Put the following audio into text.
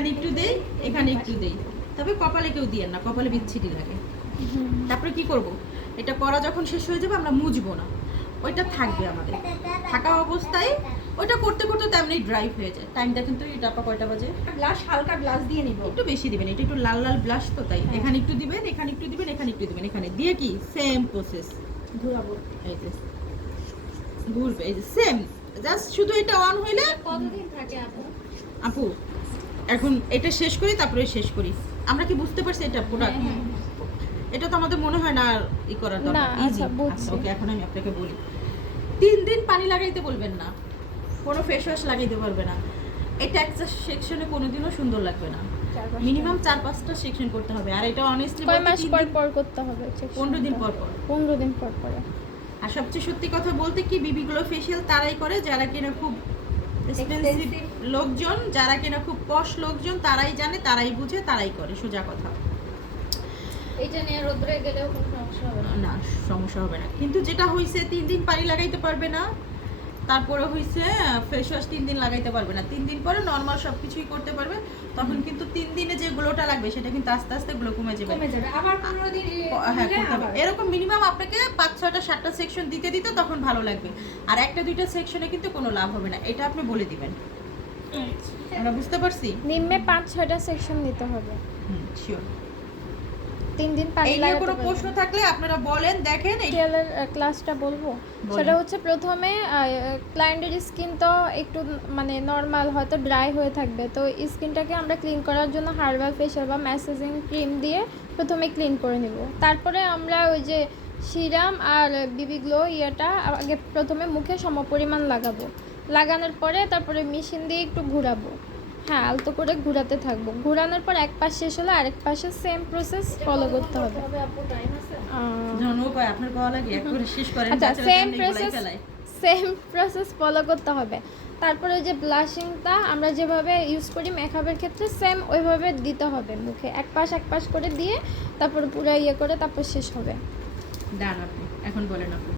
এখানে একটু দেই, এখানে একটু দেই, তবে কপালে কেউ দিয়েন না, কপালে বিচ্ছিরি লাগে। তারপরে কি করব, এটা করা যখন শেষ হয়ে যাবে আমরা মুছবো না, ওইটা থাকবে আমাদের থাকা অবস্থায়। ওইটা করতে করতে তেমনি ড্রাই হয়ে যায়। টাইম দেখেন তো, এটা আপা কয়টা বাজে? ব্লাশ, হালকা ব্লাশ দিয়ে নিব, একটু বেশি দিবেন, এটা একটু লাল লাল ব্লাশ তো, তাই এখানে একটু দিবেন, এখানে একটু দিবেন, এখানে একটু দিবেন, এখানে দিয়ে কি সেম প্রসেস ঘোরাবো। এই যে ঘুরবে, এই যে সেম, জাস্ট শুধু এটা অন হইলে। কতদিন থাকে আপু? আপু এখন এটা শেষ করি, তারপরে শেষ করি। আমরা কি বুঝতে পারছি এটা প্রোডাক্ট? এটা তো আমাদের মনে হয় না আর ই করার দরকার। আচ্ছা, বুঝছি। ওকে, এখন আমি আপনাকে বলি, 3 দিন পানি লাগাইতে বলবেন না, কোনো ফেস ওয়াশ লাগাইতে পারবে না। এটা একটা সেকশনে কোনোদিনও সুন্দর লাগবে না, মিনিমাম 4-5টা সেকশন করতে হবে। আর এটা অনেস্টলি কয় মাস পর পর করতে হবে? 15 দিন পর পর। 15 দিন পর পর। আর সবচেয়ে সত্যি কথা বলতে কি, বিবি গ্লো ফেশিয়াল তারাই করে যারা কিনা খুব এক্সপেন্সিভ লোকজন, যারা কিনা খুব পশ লোকজন, তারাই জানে, তারাই বুঝে, তারাই করে, সোজা কথা। এটা নিয়ে রোদ্রে গেলেও কোনো সমস্যা হবে না? না, সমস্যা হবে না। কিন্তু যেটা হইছে 3 দিন পানি লাগাইতে পারবে না, তারপরে হইছে ফেস ওয়াশ 3 দিন লাগাইতে পারবে না, 3 দিন পরে নরমাল সবকিছুই করতে পারবে। তখন কিন্তু 3 দিনে যে গ্লোটা লাগবে সেটা কিন্তু আস্তে আস্তে গ্লো কমে যাবে। আবার 15 দিন হ্যাঁ, করতে হবে। এরকম মিনিমাম আপনাকে 5-6টা 7টা সেকশন দিতে দিতে তখন ভালো লাগবে। আর 1টা 2টা সেকশনে কিন্তু কোনো লাভ হবে না, এটা আপনি বলে দিবেন। আমরা বুঝতে পারছি। নিম্নে 5-6টা সেকশন নিতে হবে। শিওর। 3 দিন পানি এই নিয়ে লাগাতে কোনো পারবেন। প্রশ্ন থাকলে আপনারা বলেন, দেখেন। ফেশিয়ালের ক্লাসটা বলবো। সেটা হচ্ছে প্রথমে ক্লায়েন্টের স্কিন তো একটু মানে নর্মাল হয়তো ড্রাই হয়ে থাকবে, তো স্কিনটাকে আমরা ক্লিন করার জন্য হার্বাল ফেশিয়াল বা ম্যাসাজিং ক্রিম দিয়ে প্রথমে ক্লিন করে নেব। তারপরে আমরা ওই যে সিরাম আর বিবি গ্লো ইয়েটা আগে প্রথমে মুখে সমপরিমাণ লাগাবো। লাগানোর পরে তারপরে মেশিন দিয়ে একটু ঘোরাবো। হ্যাঁ, আলতো করে ঘোরাতে থাকবো। ঘোরানোর পর এক পাশ শেষ হলে আরেক পাশে সেম প্রসেস ফলো করতে হবে। আপু টাইম আছে? জানো কয় আপনার কল লাগে একবারে শেষ করেন। আচ্ছা, বাচ্চারা সেম কেমনে এগুলাই প্রসেস ফেলায়। ফলো করতে হবে। তারপরে যে ব্লাশিংটা আমরা যেভাবে ইউজ করি মেকআপের ক্ষেত্রে সেম ওইভাবে দিতে হবে মুখে, এক পাশ করে দিয়ে তারপর পুরো ইয়ে করে তারপর শেষ হবে। ডান। আপনি এখন বলেন আপু।